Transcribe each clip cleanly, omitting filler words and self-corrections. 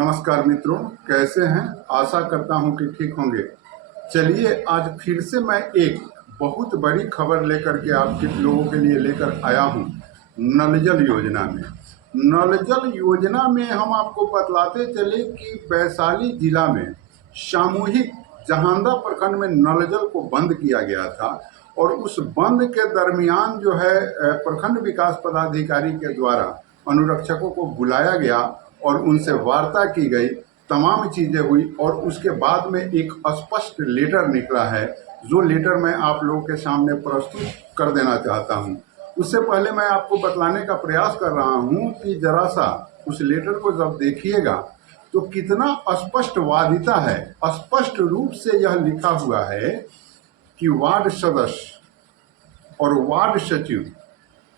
नमस्कार मित्रों, कैसे हैं? आशा करता हूं कि ठीक होंगे। चलिए आज फिर से मैं एक बहुत बड़ी खबर लेकर के आपके लोगों के लिए लेकर आया हूं। नल जल योजना में हम आपको बतलाते चले कि वैशाली जिला में सामूहिक जहांदा प्रखंड में नल जल को बंद किया गया था और उस बंद के दरमियान जो है प्रखंड विकास पदाधिकारी के द्वारा अनुरक्षकों को बुलाया गया और उनसे वार्ता की गई, तमाम चीज़ें हुई और उसके बाद में एक स्पष्ट लेटर निकला है, जो लेटर मैं आप लोगों के सामने प्रस्तुत कर देना चाहता हूं। उससे पहले मैं आपको बतलाने का प्रयास कर रहा हूं कि जरा सा उस लेटर को जब देखिएगा तो कितना स्पष्टवादिता है। स्पष्ट रूप से यह लिखा हुआ है कि वार्ड सदस्य और वार्ड सचिव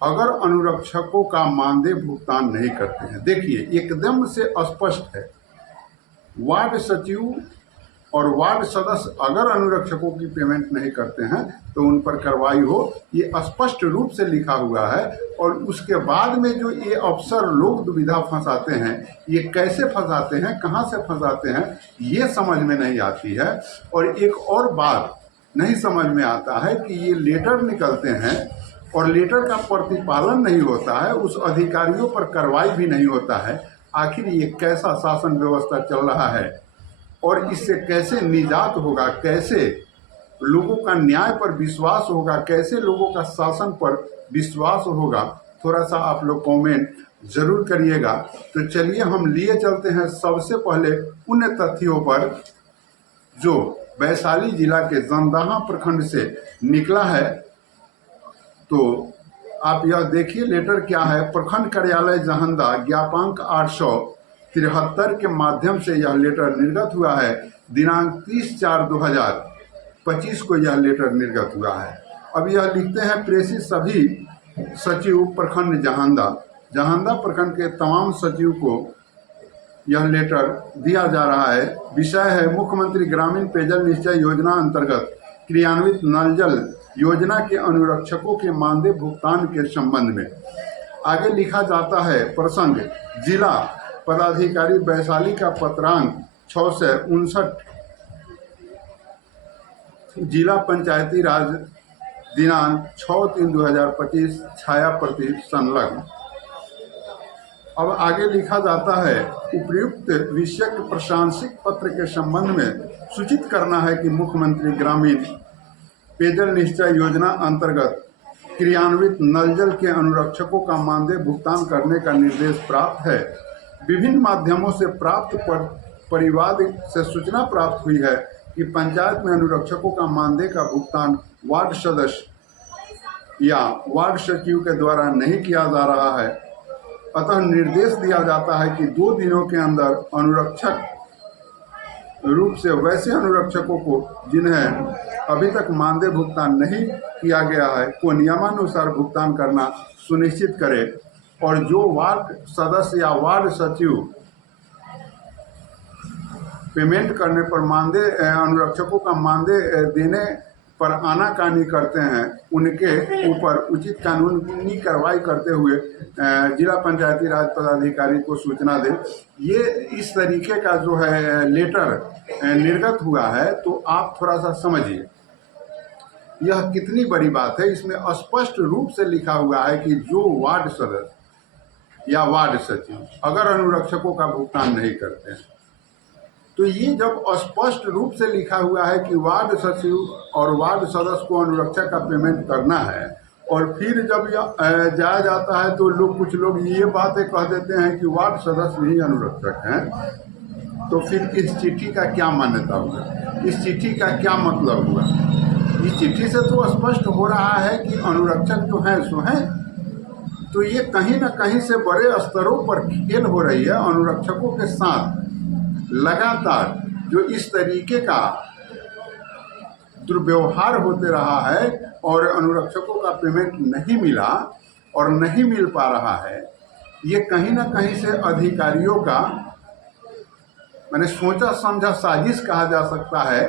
अगर अनुरक्षकों का मानदेय भुगतान नहीं करते हैं, देखिए एकदम से स्पष्ट है, वार्ड सचिव और वार्ड सदस्य अगर अनुरक्षकों की पेमेंट नहीं करते हैं तो उन पर कार्रवाई हो, ये स्पष्ट रूप से लिखा हुआ है। और उसके बाद में जो ये अफसर लोग दुविधा फंसाते हैं, ये कैसे फंसाते हैं, कहाँ से फंसाते हैं, ये समझ में नहीं आती है। और एक और बात नहीं समझ में आता है कि ये लेटर निकलते हैं और लेटर का प्रतिपालन नहीं होता है, उस अधिकारियों पर कार्रवाई भी नहीं होता है। आखिर ये कैसा शासन व्यवस्था चल रहा है और इससे कैसे निजात होगा, कैसे लोगों का न्याय पर विश्वास होगा, कैसे लोगों का शासन पर विश्वास होगा, थोड़ा सा आप लोग कमेंट जरूर करिएगा। तो चलिए हम लिए चलते हैं सबसे पहले उन तथ्यों पर जो वैशाली जिला के जंदाहा प्रखंड से निकला है। तो आप यह देखिए लेटर क्या है। प्रखंड कार्यालय जहांदा ज्ञापांक 873 के माध्यम से यह लेटर निर्गत हुआ है। दिनांक 30/4/2025 को यह लेटर निर्गत हुआ है। अब यह लिखते हैं, प्रेषित सभी सचिव प्रखंड जहांदा प्रखंड के तमाम सचिव को यह लेटर दिया जा रहा है। विषय है मुख्यमंत्री ग्रामीण पेयजल निश्चय योजना अंतर्गत क्रियान्वित नल जल योजना के अनुरक्षकों के मानदेय भुगतान के संबंध में। आगे लिखा जाता है, प्रसंग जिला पदाधिकारी वैशाली का पत्रांक 659, जिला पंचायती राज दिनांक 6/3/2025, छाया प्रति संलग्न। अब आगे लिखा जाता है, उपयुक्त विषयक प्रशंसित पत्र के संबंध में सूचित करना है कि मुख्यमंत्री ग्रामीण पेयजल निश्चय योजना अंतर्गत क्रियान्वित नल जल के अनुरक्षकों का मानदेय भुगतान करने का निर्देश प्राप्त है। विभिन्न माध्यमों से प्राप्त परिवाद से सूचना प्राप्त हुई है कि पंचायत में अनुरक्षकों का मानदेय का भुगतान वार्ड सदस्य या वार्ड सचिव के द्वारा नहीं किया जा रहा है। अतः निर्देश दिया जाता है कि 2 दिनों के अंदर अनुरक्षक रूप से वैसे अनुरक्षकों को जिन्हें अभी तक मानदेय भुगतान नहीं किया गया है को नियमानुसार भुगतान करना सुनिश्चित करे। और जो वार्ड सदस्य या वार्ड सचिव पेमेंट करने पर मानदेय अनुरक्षकों का मानदेय देने पर आनाकानी करते हैं, उनके ऊपर उचित कानूनी कार्रवाई करते हुए जिला पंचायती राज पदाधिकारी को सूचना दे। ये इस तरीके का जो है लेटर निर्गत हुआ है, तो आप थोड़ा सा समझिए यह कितनी बड़ी बात है। इसमें स्पष्ट रूप से लिखा हुआ है कि जो वार्ड सदस्य या वार्ड सचिव अगर अनुरक्षकों का भुगतान नहीं करते हैं, तो ये जब स्पष्ट रूप से लिखा हुआ है कि वार्ड सचिव और वार्ड सदस्य को अनुरक्षक का पेमेंट करना है, और फिर जब यह जाया जाता है तो कुछ लोग ये बातें कह देते हैं कि वार्ड सदस्य ही अनुरक्षक हैं, तो फिर इस चिट्ठी का क्या मान्यता हुआ, इस चिट्ठी का क्या मतलब हुआ। इस चिट्ठी से तो स्पष्ट हो रहा है कि अनुरक्षक जो हैं सो हैं। तो ये कहीं ना कहीं से बड़े स्तरों पर खेल हो रही है अनुरक्षकों के साथ। लगातार जो इस तरीके का दुर्व्यवहार होते रहा है और अनुरक्षकों का पेमेंट नहीं मिला और नहीं मिल पा रहा है, ये कहीं ना कहीं से अधिकारियों का मैंने सोचा समझा साजिश कहा जा सकता है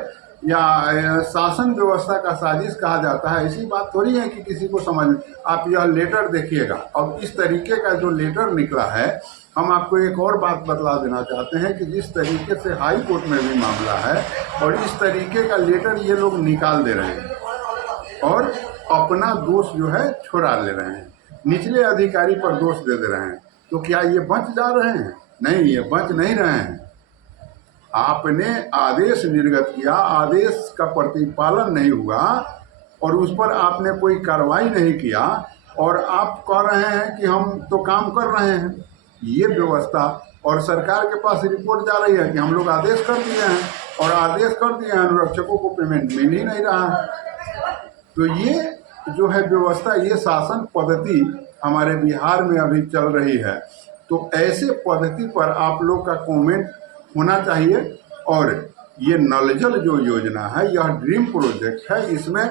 या शासन व्यवस्था का साजिश कहा जाता है। ऐसी बात थोड़ी है कि किसी को समझ में। आप यह लेटर देखिएगा, अब इस तरीके का जो लेटर निकला है, हम आपको एक और बात बतला देना चाहते हैं कि जिस तरीके से हाई कोर्ट में भी मामला है और इस तरीके का लेटर ये लोग निकाल दे रहे हैं और अपना दोष जो है छुड़ा ले रहे हैं, निचले अधिकारी पर दोष दे दे रहे हैं। तो क्या ये बच जा रहे हैं? नहीं, ये बच नहीं रहे हैं। आपने आदेश निर्गत किया, आदेश का प्रतिपालन नहीं हुआ और उस पर आपने कोई कार्रवाई नहीं किया और आप कह रहे हैं कि हम तो काम कर रहे हैं। ये व्यवस्था, और सरकार के पास रिपोर्ट जा रही है कि हम लोग आदेश कर दिए हैं और आदेश कर दिए हैं, अनुरक्षकों को पेमेंट मिल ही नहीं रहा है। तो ये जो है व्यवस्था, ये शासन पद्धति हमारे बिहार में अभी चल रही है। तो ऐसे पद्धति पर आप लोग का कमेंट होना चाहिए। और ये नल जल जो योजना है, यह ड्रीम प्रोजेक्ट है। इसमें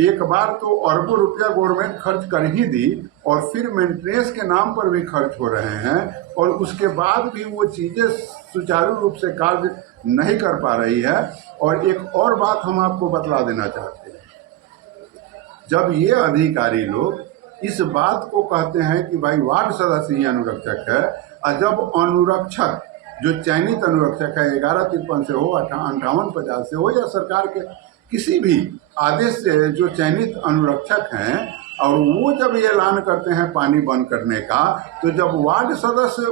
एक बार तो अरबों रुपया गवर्नमेंट खर्च कर ही दी और फिर मेंटेनेंस के नाम पर भी खर्च हो रहे हैं और उसके बाद भी वो चीज़ें सुचारू रूप से कार्य नहीं कर पा रही है। और एक और बात हम आपको बतला देना चाहते हैं, जब ये अधिकारी लोग इस बात को कहते हैं कि भाई वार्ड सदस्य ही अनुरक्षक है, और जब अनुरक्षक जो चयनित अनुरक्षक है 1153 से हो, 5850 से हो या सरकार के किसी भी आदेश से जो चयनित अनुरक्षक हैं, और वो जब ये ऐलान करते हैं पानी बंद करने का, तो जब वार्ड सदस्य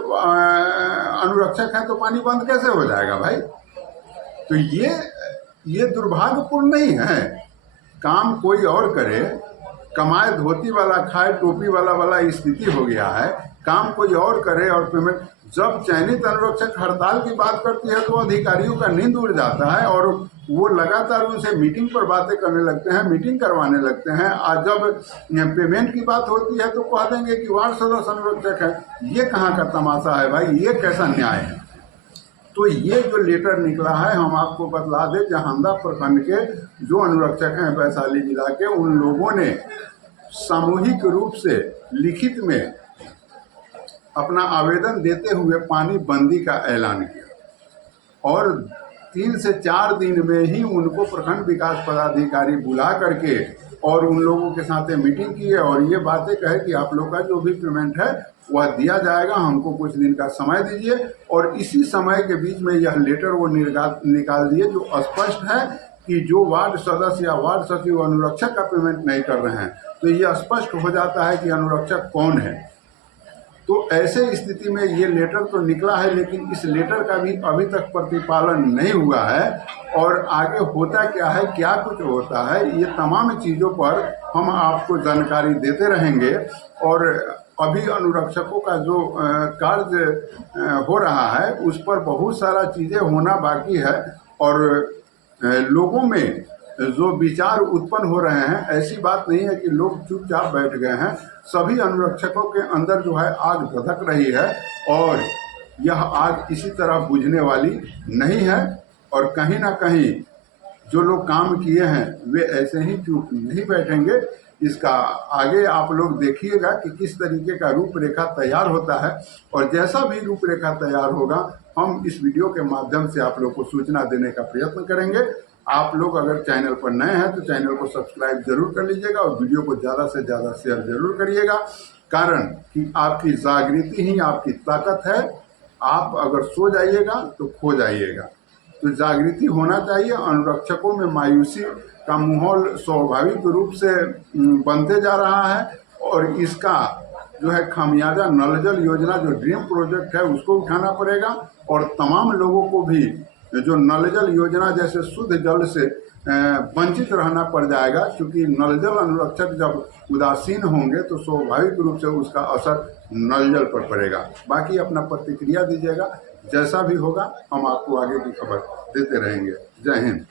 अनुरक्षक हैं तो पानी बंद कैसे हो जाएगा भाई? तो ये दुर्भाग्यपूर्ण नहीं है। काम कोई और करे, कमाए धोती वाला खाए टोपी वाला स्थिति हो गया है। काम कोई और करे और पेमेंट। जब चयनित अनुरक्षक हड़ताल की बात करती है तो अधिकारियों का नींद उड़ जाता है और वो लगातार उनसे मीटिंग पर बातें करने लगते हैं, मीटिंग करवाने लगते हैं। और जब पेमेंट की बात होती है तो कह देंगे कि वार्ड सदस्य अनुरक्षक है। ये कहाँ का तमाशा है भाई? ये कैसा न्याय है? तो ये जो लेटर निकला है, हम आपको बतला दें, जहांदा प्रखंड के जो अनुरक्षक हैं वैशाली जिला के, उन लोगों ने सामूहिक रूप से लिखित में अपना आवेदन देते हुए पानी बंदी का ऐलान किया और 3 से 4 दिन में ही उनको प्रखंड विकास पदाधिकारी बुला करके और उन लोगों के साथ मीटिंग की है और ये बातें कहे कि आप लोग का जो भी पेमेंट है वह दिया जाएगा, हमको कुछ दिन का समय दीजिए। और इसी समय के बीच में यह लेटर वो निकाल दिए जो स्पष्ट है कि जो वार्ड सदस्य या वार्ड सचिव अनुरक्षक का पेमेंट नहीं कर रहे हैं, तो ये स्पष्ट हो जाता है कि अनुरक्षक कौन है। तो ऐसे स्थिति में ये लेटर तो निकला है, लेकिन इस लेटर का भी अभी तक प्रतिपालन नहीं हुआ है और आगे होता क्या है, क्या कुछ होता है, ये तमाम चीज़ों पर हम आपको जानकारी देते रहेंगे। और अभी अनुरक्षकों का जो कार्य हो रहा है उस पर बहुत सारा चीज़ें होना बाकी है और लोगों में जो विचार उत्पन्न हो रहे हैं, ऐसी बात नहीं है कि लोग चुपचाप बैठ गए हैं। सभी अनुरक्षकों के अंदर जो है आग धधक रही है और यह आग इसी तरह बुझने वाली नहीं है। और कहीं ना कहीं जो लोग काम किए हैं वे ऐसे ही चुप नहीं बैठेंगे। इसका आगे आप लोग देखिएगा कि किस तरीके का रूपरेखा तैयार होता है और जैसा भी रूपरेखा तैयार होगा हम इस वीडियो के माध्यम से आप लोग को सूचना देने का प्रयत्न करेंगे। आप लोग अगर चैनल पर नए हैं तो चैनल को सब्सक्राइब जरूर कर लीजिएगा और वीडियो को ज़्यादा से ज़्यादा शेयर जरूर करिएगा, कारण कि आपकी जागृति ही आपकी ताकत है। आप अगर सो जाइएगा तो खो जाइएगा। तो जागृति होना चाहिए। अनुरक्षकों में मायूसी का माहौल स्वाभाविक रूप से बनते जा रहा है और इसका जो है खामियाजा नल जल योजना जो ड्रीम प्रोजेक्ट है उसको उठाना पड़ेगा और तमाम लोगों को भी जो नल जल योजना जैसे शुद्ध जल से वंचित रहना पड़ जाएगा, क्योंकि नल जल अनुरक्षक जब उदासीन होंगे तो स्वाभाविक रूप से उसका असर नल जल पर पड़ेगा। बाकी अपना प्रतिक्रिया दीजिएगा, जैसा भी होगा हम आपको आगे की खबर देते रहेंगे। जय हिंद।